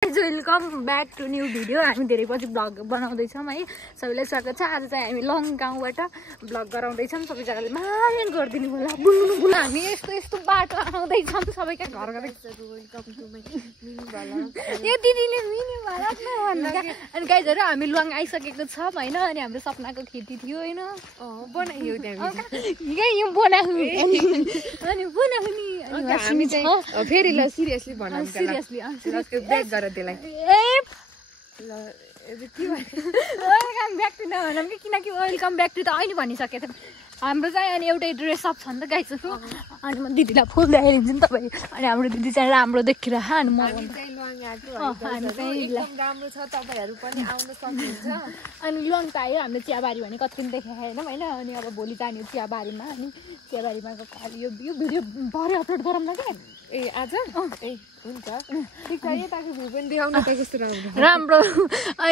Welcome back to new video. हामी धेरै पछि भ्लग बनाउँदैछौँ है। सबैलाई स्वागत छ। आज चाहिँ हामी लङ गाउँबाट भ्लग गराउँदैछौँ। सबैजनाले माया गरिदिनु होला। बुल्नु बुल्नु हामी यस्तो यस्तो बाटो आउँदैछौँ। सबैका घर घर यो दिदीले मिनी भला भन्नु। अनि गाइजहरू हामी लङ आइसकेको छ होइन। अनि हाम्रो सपनाको खेती थियो होइन। बनायो यो बनाऊ अनि बनाऊ नि हामी चाहिँ फेरि ल सिरियसली भनौँ सिरियसली ब्रेक गर त्यसलाई वेलकम ब्याक टु नभनौँ कि किनकि वेलकम ब्याक टु त अहिले भनिसकेको थियो हाम्रो चाहिँ। अनि एउटै ड्रेस अप छ नि त गाइजहरू। अनि म दिदीलाई फुल देखाइदिन्छु नि तपाईँ। अनि हाम्रो दिदी चाहिँ राम्रो देखिरह। अनि म राम्रो छ, तपाईँहरू पनि आउन सक्नुहुन्छ। अनि लङ त आयो हाम्रो चियाबारी भने कति पनि देखाएको होइन होइन। अनि अब भोलि जाने चियाबारीमा। अनि चियाबारीमा यो भिडियो भरे अपलोड गरौँ न क्या। ए आज ए हुन्छ ठिक छ। यताको भ्यू पनि देखाउनु त कस्तो राम्रो राम्रो।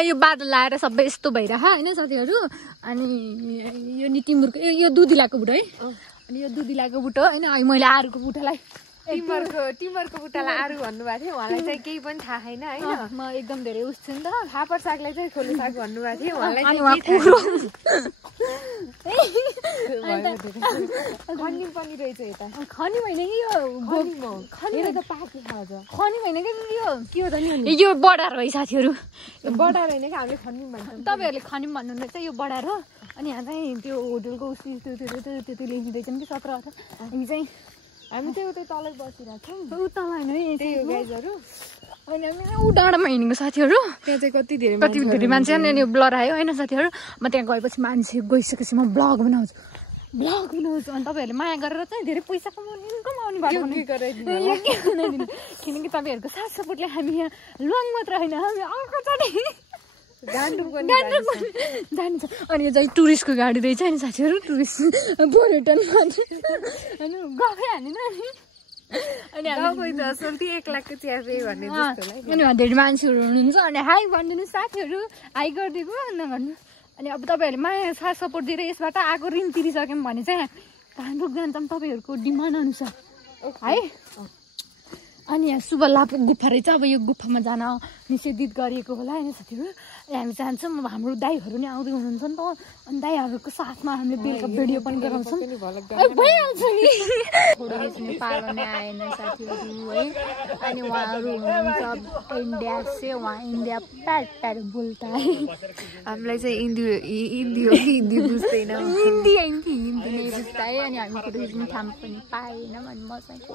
यो बादल आएर सबै यस्तो भइरह होइन साथीहरू। अनि यो नि तिम्रो यो दुधिलाको बुटो है। अनि यो दुधिलाको बुटो होइन। मैले आरुको बुटोलाई टिमरको बुट्टालाई आरु भन्नुभएको थियो। उहाँलाई चाहिँ केही पनि थाहा छैन होइन। म एकदम धेरै उस छु नि त। फापर सागलाई चाहिँ खोले साग भन्नुभएको थियो। उहाँलाई खनी पनि रहेछ यता। खनी होइन कि यो खनी त पाके खान्छ। खनी होइन कि यो के हो त नि यो बडार हो साथीहरू। बडार होइन कि हामीले खनी भन्छौँ। तपाईँहरूले खनी भन्नुहुँदैछ यो बडार हो। अनि यहाँ चाहिँ त्यो होटलको उस त्यो लेखिँदैछ नि 17 18। हामी चाहिँ हामी चाहिँ उतै तलै बसिरहेको छौँ। उता होइन त्यही हो गाइजहरू। अनि हामी ऊ डाँडामा हिँडेको साथीहरू। त्यहाँ चाहिँ कति धेरै मान्छे अनि यो ब्लर आयो होइन साथीहरू। म त्यहाँ गएपछि मान्छे गइसकेपछि म ब्लग बनाउँछु। अनि तपाईँहरूले माया गरेर चाहिँ धेरै पैसा इन्कम आउने बाटो बनाइदिनु। किनकि तपाईँहरूको साथ सपोर्टले हामी यहाँ लङ मात्र होइन हामी अर्को जान्छ। अनि यो चाहिँ टुरिस्टको गाडी रहेछ नि साथीहरू। टुरिस्ट पर्यटन होइन गफै हालेन। अनि अनि 1 लाखको चिया पे भन्ने अनि धेरै मान्छेहरू हुनुहुन्छ। अनि हाई भनिदिनु साथीहरू। हाई गरिदिएको नभन्नु। अनि अब तपाईँहरूले माया साथ सपोर्ट दिएर यसबाट आएको ऋण तिरिसक्यौँ भने चाहिँ हाम्रो जान्छौँ तपाईँहरूको डिमान्ड अनुसार है। अनि यहाँ शुभ लाभको गुफा रहेछ। अब यो गुफामा जान निषेधित गरिएको होला होइन साथीहरू। हामी चाहन्छौँ अब हाम्रो दाइहरू नि आउँदै हुनुहुन्छ नि त। अनि दाइहरूको साथमा हामीले बेलुका भिडियो पनि गराउँछौँ। भइहाल्छ नि थोरै पाल्ने आएन साथीहरू है। अनि उहाँहरू हुनुहुन्छ इन्डिया से उहाँ इन्डिया प्याट बोल्ता है। हामीलाई चाहिँ हिन्दी बुझ्दैन। हिन्दी नै बुझ्दा है। अनि हामी फोटो खिच्ने ठाउँ पनि पाएनौँ। अनि म चाहिँ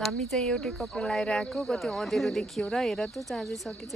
हामी चाहिँ एउटै कपडा लगाएर आएको। कति अँधेरो देखियो र हेर त चाँजै सकेछ।